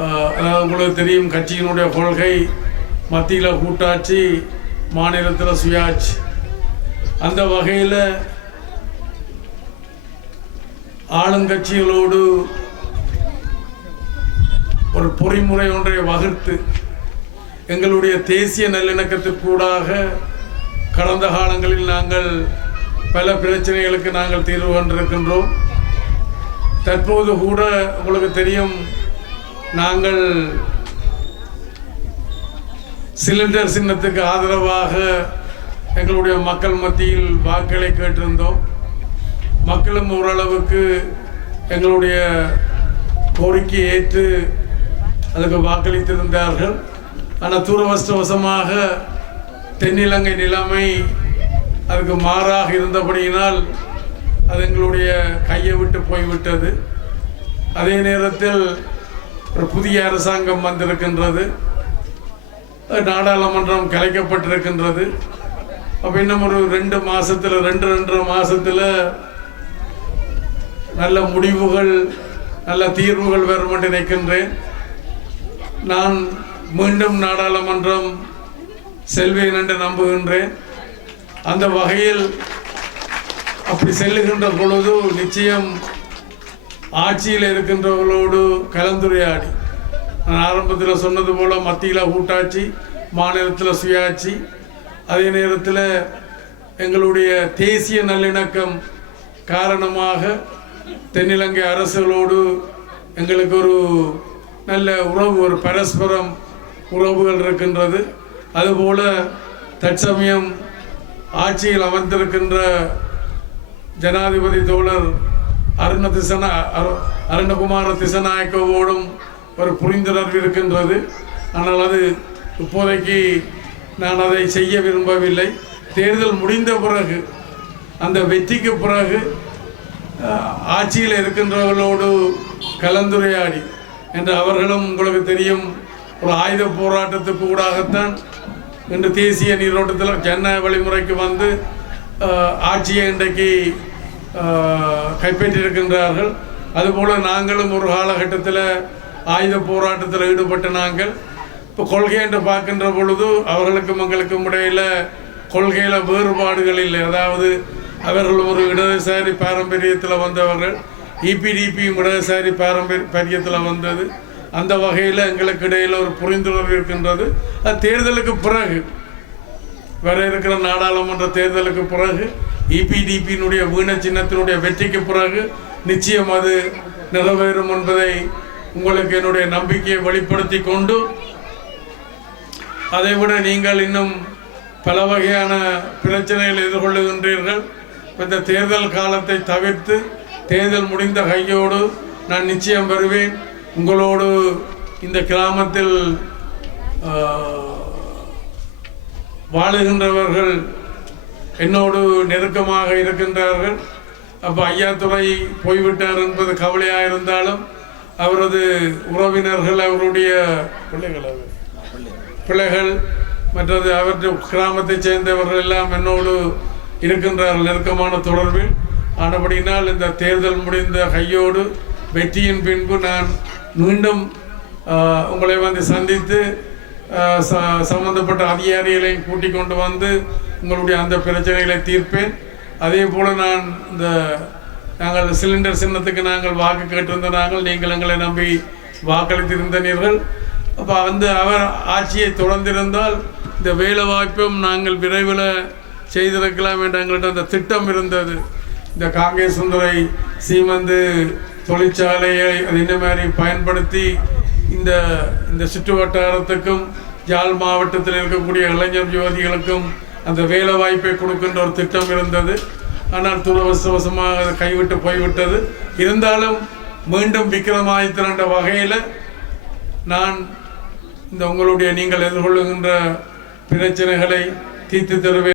அதாவது உங்களுக்கு தெரியும், கட்சியினுடைய கொள்கை மத்தியில் கூட்டாட்சி, மாநிலத்தில் சுயாட்சி. அந்த வகையில் ஆளுங்கட்சிகளோடு ஒரு பொறிமுறை ஒன்றை வகுத்து எங்களுடைய தேசிய நல்லிணக்கத்திற்கூடாக கடந்த காலங்களில் நாங்கள் பல பிரச்சனைகளுக்கு நாங்கள் தீர்வு கண்டிருக்கின்றோம். தற்போது கூட உங்களுக்கு தெரியும், நாங்கள் சிலிண்டர் சின்னத்துக்கு ஆதரவாக எங்களுடைய மக்கள் மத்தியில் வாக்குகளை கேட்டிருந்தோம். மக்களும் ஓரளவுக்கு எங்களுடைய கோரிக்கையை ஏற்று அதுக்கு வாக்களித்திருந்தார்கள். ஆனால் துரதிர்ஷ்டவசமாக தென்னிலங்கை நிலைமை அதுக்கு மாறாக இருந்தபடியினால் அது எங்களுடைய கையை விட்டு போய்விட்டது. அதே நேரத்தில் ஒரு புதிய அரசாங்கம் வந்திருக்கின்றது, நாடாளுமன்றம் கலைக்கப்பட்டிருக்கின்றது. அப்போ இன்னும் ஒரு 2.5 மாதத்தில் நல்ல முடிவுகள், நல்ல தீர்வுகள் வரும் என்று நினைக்கின்றேன். நான் மீண்டும் நாடாளுமன்றம் செல்வேன் என்று நம்புகின்றேன். அந்த வகையில் அப்படி செல்லுகின்ற பொழுது நிச்சயம் ஆட்சியில் இருக்கின்றவர்களோடு கலந்துரையாடி, நான் ஆரம்பத்தில் சொன்னது போல மத்தியில் கூட்டாட்சி, மாநிலத்தில் சுயாட்சி, அதே நேரத்தில் எங்களுடைய தேசிய நல்லிணக்கம் காரணமாக தென்னிலங்கை அரசுகளோடு எங்களுக்கு ஒரு நல்ல உறவு, ஒரு பரஸ்பரம் உறவுகள் இருக்கின்றது. அதுபோல் தற்சமயம் ஆட்சியில் அமர்ந்திருக்கின்ற ஜனாதிபதி தோழர் அருணகுமார திசநாயக்கவோடும் ஒரு புரிந்துணர்வு இருக்கின்றது. ஆனால் அது இப்போதைக்கு நான் அதை செய்ய விரும்பவில்லை. தேர்தல் முடிந்த பிறகு, அந்த வெற்றிக்கு பிறகு ஆட்சியில் இருக்கின்றவர்களோடு கலந்துரையாடி, என்று அவர்களும் உங்களுக்கு தெரியும் ஒரு ஆயுத போராட்டத்துக்கு ஊடாகத்தான் இன்று தேசிய நீரோட்டத்தில் ஜனநாயக வழிமுறைக்கு வந்து ஆட்சியை இன்றைக்கு கைப்பற்றியிருக்கின்றார்கள். அதுபோல் நாங்களும் ஒரு காலகட்டத்தில் ஆயுத போராட்டத்தில் ஈடுபட்ட நாங்கள் இப்போ கொள்கை என்று பார்க்கின்ற பொழுது அவர்களுக்கும் எங்களுக்கும் இடையில் கொள்கையில் வேறுபாடுகள் இல்லை. அதாவது அவர்கள் ஒரு இடதுசாரி பாரம்பரியத்தில் வந்தவர்கள், இபிடிபி இடதுசாரி பாரம்பரியத்தில் வந்தது. அந்த வகையில் எங்களுக்கு இடையில் ஒரு புரிந்துணர்வு இருக்கின்றது. அது தேர்தலுக்கு பிறகு, வர இருக்கிற நாடாளுமன்ற தேர்தலுக்கு பிறகு, இபிடிபியினுடைய வீண சின்னத்தினுடைய வெற்றிக்கு பிறகு நிச்சயம் அது நிறைவேறும் என்பதை உங்களுக்கு என்னுடைய நம்பிக்கையை வெளிப்படுத்தி கொண்டு, அதைவிட நீங்கள் இன்னும் பல வகையான பிரச்சனைகளை எதிர்கொள்ளுகின்றீர்கள். இந்த தேர்தல் காலத்தை தவிர்த்து தேர்தல் முடிந்த கையோடு நான் நிச்சயம் வருவேன். உங்களோடு இந்த கிராமத்தில் வாழுகின்றவர்கள் என்னோடு நெருக்கமாக இருக்கின்றார்கள். அப்போ ஐயாத்துறை போய்விட்டார் என்பது கவலையாக இருந்தாலும் அவரது உறவினர்கள், அவருடைய பிள்ளைகள் மற்றது அவருடைய கிராமத்தை சேர்ந்தவர்கள் எல்லாம் என்னோடு இருக்கின்றார்கள் நெருக்கமான தொடர்பில். ஆனபடினால் இந்த தேர்தல் முடிந்த கையோடு வெற்றியின் பின்பு நான் மீண்டும் உங்களை வந்து சந்தித்து சம்பந்தப்பட்ட அதிகாரிகளையும் கூட்டிக் கொண்டு வந்து உங்களுடைய அந்த பிரச்சனைகளை தீர்ப்பேன். அதே போல் நாங்கள் சிலிண்டர் சின்னத்துக்கு நாங்கள் வாக்கு கேட்டிருந்த நீங்கள் எங்களை நம்பி வாக்களித்திருந்தீர்கள். அப்போ அவர் ஆட்சியை தொடர்ந்திருந்தால் இந்த வேலை வாய்ப்பும் நாங்கள் விரைவில் செய்திருக்கலாம் என்ற எங்கள்கிட்ட அந்த திட்டம் இருந்தது. இந்த காங்கேசந்துறை சீமந்து தொழிற்சாலையை அது இந்த மாதிரி பயன்படுத்தி இந்த சுற்று வட்டாரத்துக்கும் யாழ் மாவட்டத்தில் இருக்கக்கூடிய இளைஞர் யுவதிகளுக்கும் அந்த வேலை வாய்ப்பை கொடுக்கின்ற ஒரு திட்டம் இருந்தது. ஆனால் துரதிர்ஷ்டவசமாக அதை கைவிட்டு போய்விட்டது. இருந்தாலும் மீண்டும் விக்ரமாதித்தன் என்ற வகையில் நான் உங்களுடைய நீங்கள் எதிர்கொள்ளுகின்ற பிரச்சனைகளை தீர்த்து தருவேன்.